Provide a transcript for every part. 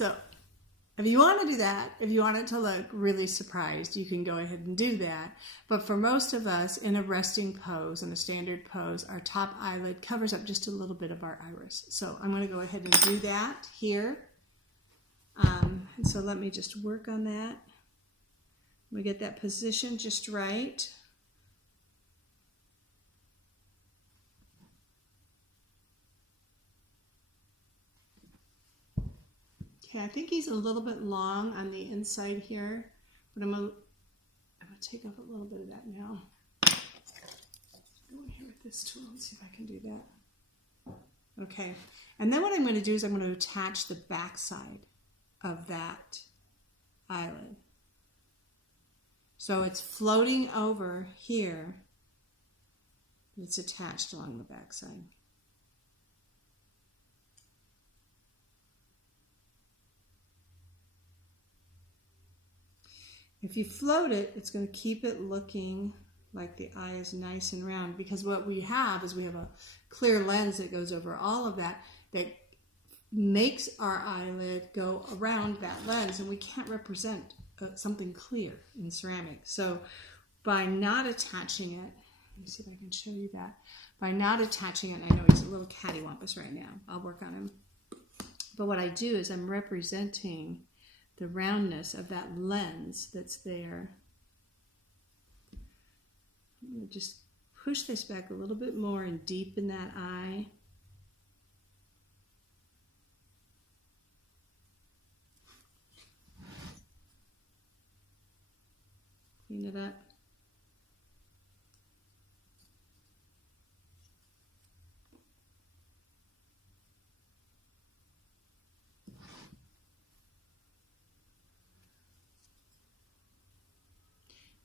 So if you want to do that, if you want it to look really surprised, you can go ahead and do that. But for most of us, in a resting pose, in a standard pose, our top eyelid covers up just a little bit of our iris. So I'm going to go ahead and do that here. And so let me just work on that. We get that position just right. Okay, I think he's a little bit long on the inside here, but I'm gonna take off a little bit of that now. Go in here with this tool and see if I can do that. Okay, and then what I'm going to do is I'm going to attach the back side of that eyelid. So it's floating over here, but it's attached along the back side. If you float it, it's going to keep it looking like the eye is nice and round, because what we have is we have a clear lens that goes over all of that, that makes our eyelid go around that lens, and we can't represent something clear in ceramic. So by not attaching it, let me see if I can show you that. By not attaching it, I know he's a little cattywampus right now. I'll work on him. But what I do is I'm representing the roundness of that lens that's there. I'm going to just push this back a little bit more and deepen that eye. Clean it up.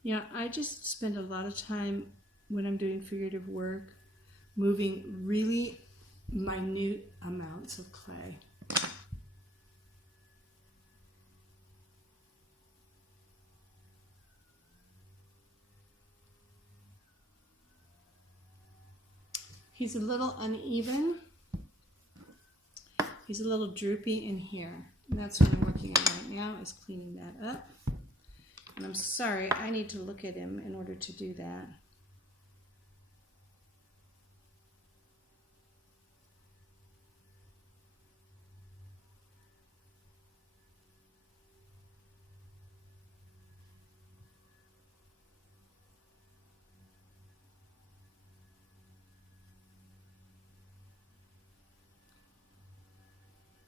Yeah, I just spend a lot of time when I'm doing figurative work moving really minute amounts of clay. He's a little uneven. He's a little droopy in here. And that's what I'm working on right now, is cleaning that up. And I'm sorry, I need to look at him in order to do that.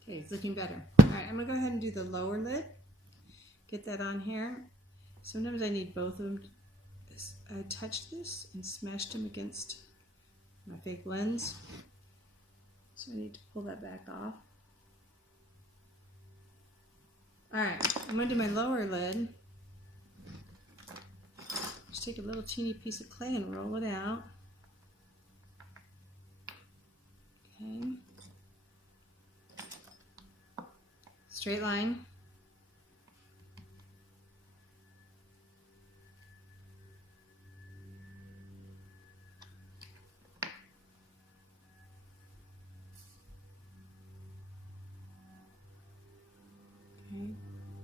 Okay, it's looking better. All right, I'm gonna go ahead and do the lower lid. Get that on here. Sometimes I need both of them. I touched this and smashed them against my fake lens. So I need to pull that back off. All right, I'm going to do my lower lid. Just take a little teeny piece of clay and roll it out. Okay. Straight line.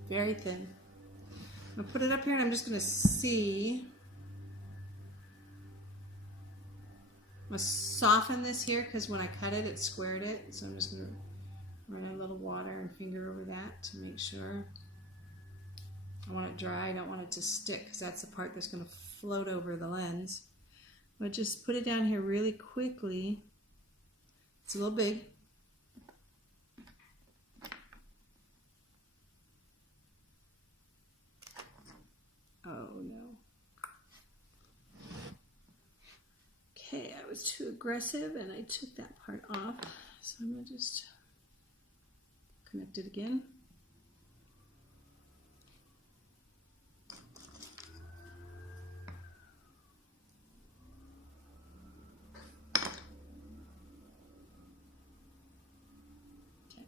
Very thin. I'm going to put it up here and I'm just going to see. I'm going to soften this here because when I cut it, it squared it. So I'm just going to run a little water and finger over that to make sure. I want it dry. I don't want it to stick because that's the part that's going to float over the lens. But just put it down here really quickly. It's a little big. Oh no. Okay, I was too aggressive and I took that part off. So I'm going to just connect it again. Okay.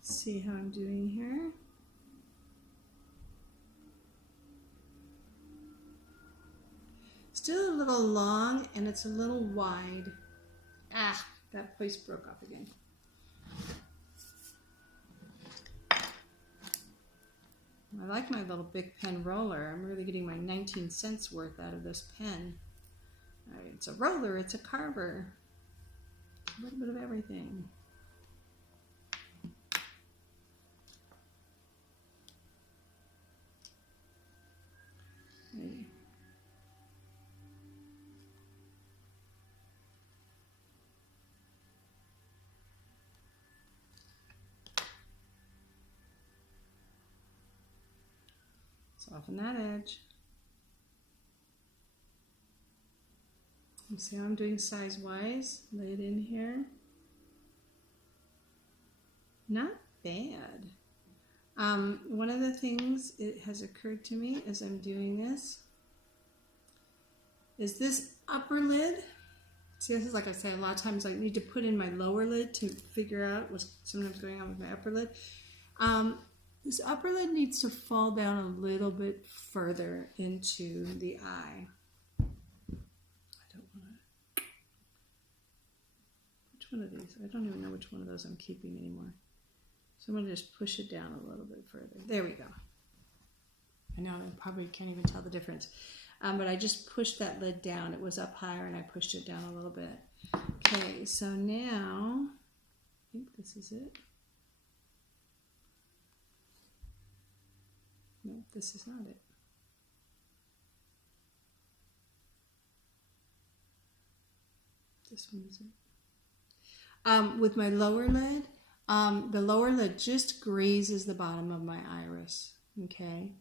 Let's see how I'm doing here. Still a little long and it's a little wide. Ah, that place broke off again. I like my little big pen roller. I'm really getting my 19 cents worth out of this pen. All right, it's a roller, it's a carver. A little bit of everything. Okay. Soften that edge. You see how I'm doing size-wise? Lay it in here. Not bad. One of the things it has occurred to me as I'm doing this is this upper lid. See, this is like I say, a lot of times I need to put in my lower lid to figure out what's sometimes going on with my upper lid. This upper lid needs to fall down a little bit further into the eye. I don't want to... Which one of these? I don't even know which one of those I'm keeping anymore. So I'm going to just push it down a little bit further. There we go. I know I probably can't even tell the difference. But I just pushed that lid down. It was up higher and I pushed it down a little bit. Okay, so now I think this is it. No, this is not it. This one is it. With my lower lid, the lower lid just grazes the bottom of my iris, okay?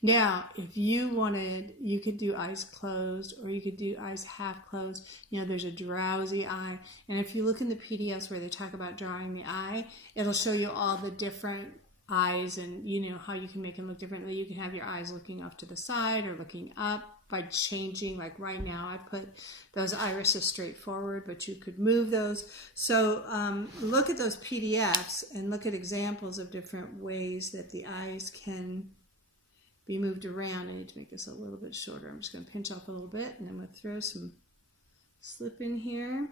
Now, if you wanted, you could do eyes closed or you could do eyes half closed. You know, there's a drowsy eye. And if you look in the PDFs where they talk about drawing the eye, it'll show you all the different eyes and, you know, how you can make them look differently. You can have your eyes looking off to the side or looking up by changing. Like right now, I put those irises straight forward, but you could move those. So look at those PDFs and look at examples of different ways that the eyes can be moved around. I need to make this a little bit shorter. I'm just going to pinch off a little bit and I'm going to throw some slip in here.